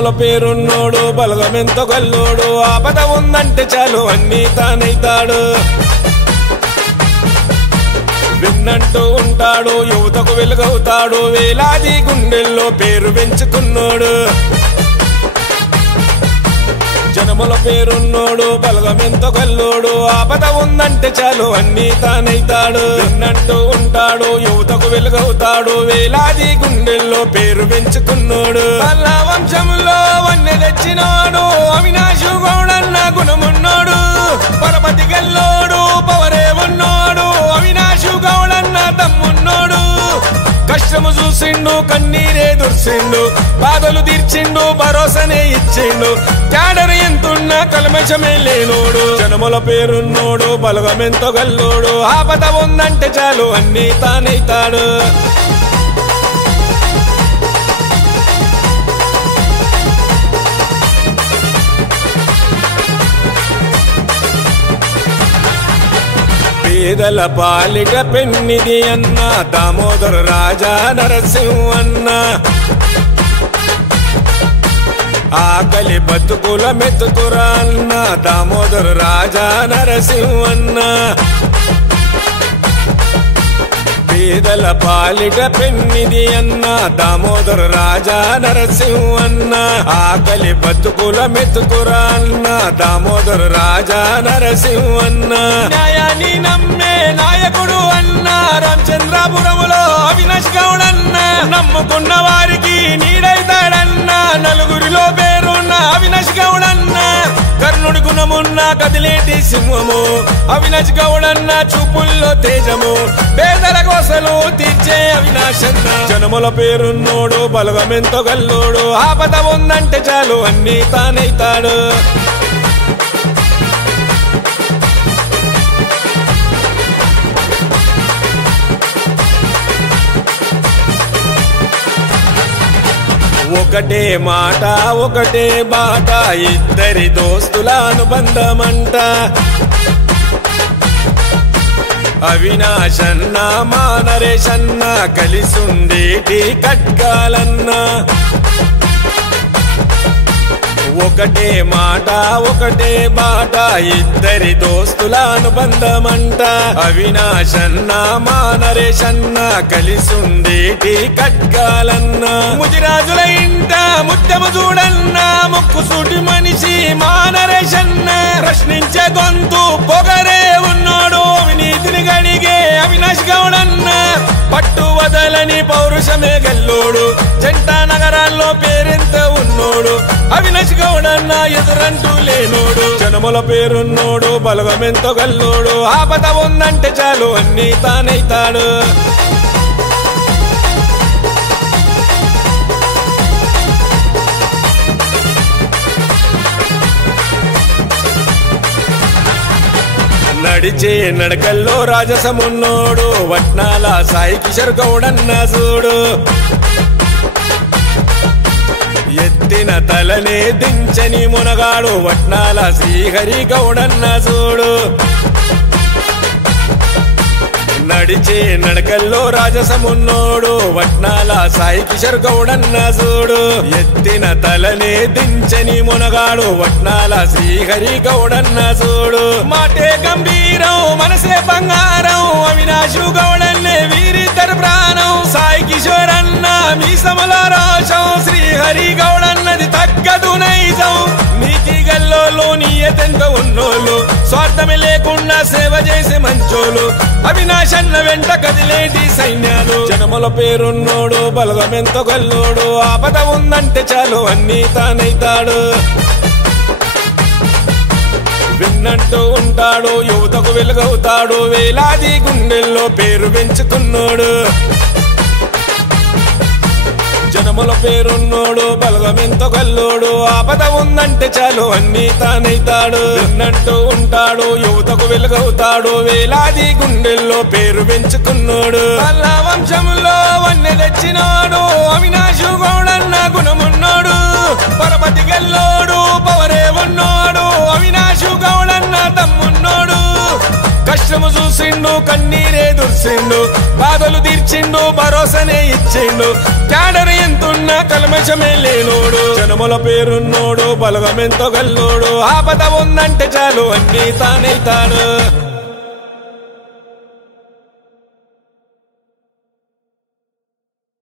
జనముల పేరున్నోడు బలగమెంతో గల్లోడు ఆపద ఉందంటే చాలు అన్నీ తానైతాడు విన్నంటూ ఉంటాడు యువతకు వెలుగవుతాడు వేలాది గుండెల్లో పేరు పెంచుకున్నాడు జనముల పేరున్నోడు బలగమెంతో గల్లోడు ఆపద ఉందంటే చాలు అన్నీ తానైతాడు విన్నంటూ ఉంటాడు యువతకు వెలుగవుతాడు వేలాది గుండెల్లో పేరు పెంచుకున్నాడు పల్లా వంశంలో వన్నె తెచ్చినాడు అవినాశు గౌడన్న గుణమున్నాడు పరపతి గల్లోడు పవరే ఉన్నాడు అవినాశు గౌడన్న తమ్మున్నాడు కష్టము చూసిండు కన్నీరే దుర్సిండు బాధలు తీర్చిండు భరోసానే ఇచ్చిండు క్యాడర్ ఎంతున్నా కల్మషమే లేనోడు జనముల పేరున్నోడు బలగమెంతో గల్లోడు ఆపద ఉందంటే చాలు అన్నీ తానైతాడు పేదల పాలిట పెన్నిది అన్న దామోదర రాజా నరసింహన్న ఆకలి బతుకుల మెతుకురా అన్న దామోదర రాజా నరసింహన్న పేదల పాలిట పెన్నిది అన్న దామోదర రాజా నరసింహన్న ఆకలి బతుకుల మెతుకురా అన్న దామోదర రాజా నరసింహన్న న్యాయాన్ని నమ్మే నాయకుడు అన్న రామచంద్రాపురములో అవినాష్ గౌడన్న నమ్ముకున్న వారికి నీడైతాడన్న నలుగురిలో పేరున్న అవినాష్ గౌడన్న కర్ణుడి గుణమున్న కదిలేటి సింహము అవినాష్ గౌడన్న చూపుల్లో తేజము పేదల కోసలు తీర్చే అవినాశన్న జనముల పేరున్నోడు బలగమెంతో గల్లోడు ఆపద ఉందంటే చాలు అన్నీ తానైతాడు ఒకటే మాట ఒకటే బాట ఇద్దరి దోస్తుల అనుబంధమంట అవినాశన్న మా నరేశన్న కలిసుండేటి కట్కాలన్న ఒకటే మాట ఒకటే బాట ఇద్దరి దోస్తుల అనుబంధమంట అవినాశన్న మా నరేశన్న కలిసుండేటి కట్కాలన్న ముదిరాజుల ఇంట ముత్యము చూడన్న ముక్కు సూటి మనిషి మా నరేశన్న ప్రశ్నించే గొంతు పొగరే ఉన్నాడు అవినీతిని గడిగే అవినాష్ గౌడన్న పట్టు వదలని పౌరుషమే గల్లోడు జంట నగరాల్లో పేరెంత ఉన్నోడు అవినాష్ గౌడన్న ఎదురంటూ లేనోడు జనముల పేరున్నోడు బలగమెంతో గల్లోడు ఆపద ఉందంటే చాలు అన్నీ తానైతాడు నడిచే నడకల్లో రాజసమున్నోడు వట్నాల సాయి కిషోర్ గౌడన్న చూడు ఎత్తిన తలనే దించని మునగాడు వట్నాల శ్రీహరి గౌడన్న చూడు నడిచే నడకల్లో రాజసమున్నోడు వట్నాల సాయి కిషోర్ గౌడన్న చూడు ఎత్తిన తలనే దించని మునగాడు వట్నాల శ్రీహరి గౌడన్న చూడు మాటే గంభీరం మనసే బంగారం అవినాశు గౌడన్నే వీరిద్దరు ప్రాణం సాయి కిషోర్ అన్న మీసముల రోషం శ్రీహరి గౌడన్నది తగ్గదు నైజం నీతి గల్లోలు నీయతెంత ఉన్నోళ్ళు స్వార్థమే లేకుండా సేవ చేసే మంచోలు అవినాశన్న వెంట కదిలేటి సైన్యాలు జనముల పేరున్నోడు బలగమెంతో గల్లోడు ఆపద ఉందంటే చాలు అన్నీ తానైతాడు విన్నంటూ ఉంటాడు యువతకు వెలుగవుతాడు వేలాది గుండెల్లో పేరు పెంచుకున్నాడు జనముల పేరున్నోడు బలగమెంతో గల్లోడు ఆపద ఉందంటే చాలు అన్నీ తానైతాడు విన్నంటూ ఉంటాడు యువతకు వెలుగవుతాడు వేలాది గుండెల్లో పేరు పెంచుకున్నాడు పల్లా వంశంలో వన్నె తెచ్చినాడు అవినాశు గౌడన్న గుణమున్నాడు పరపతి గల్లోడు పవరే ఉన్నాడు అవినాశు గౌడన్న తమ్మున్నాడు కష్టము చూసి చూసిండు కన్నీరే దుర్సిండు బాధలు తీర్చిండు భరోసనే ఇచ్చిండు క్యాడర్ ఎంతున్నా కల్మషమే లేనోడు జనముల పేరున్నోడు బలగమెంతో గల్లోడు ఆపద ఉందంటే చాలు అన్నీ తానైతాడు